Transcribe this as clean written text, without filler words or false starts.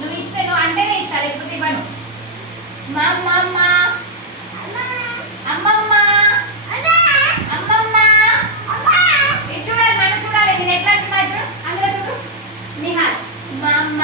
నువ్వు ఇస్తే నువ్వు అంటేనే ఇస్తా లేకపోతే ఇవ్వను. మా అమ్మ అమ్మ అమ్మమ్మ అమ్మమ్మ ఇది చూడాలి, నన్ను చూడాలి. నేను ఎట్లా అంటున్నా ఇప్పుడు అందులో చూడు. నిహాల్ మా అమ్మ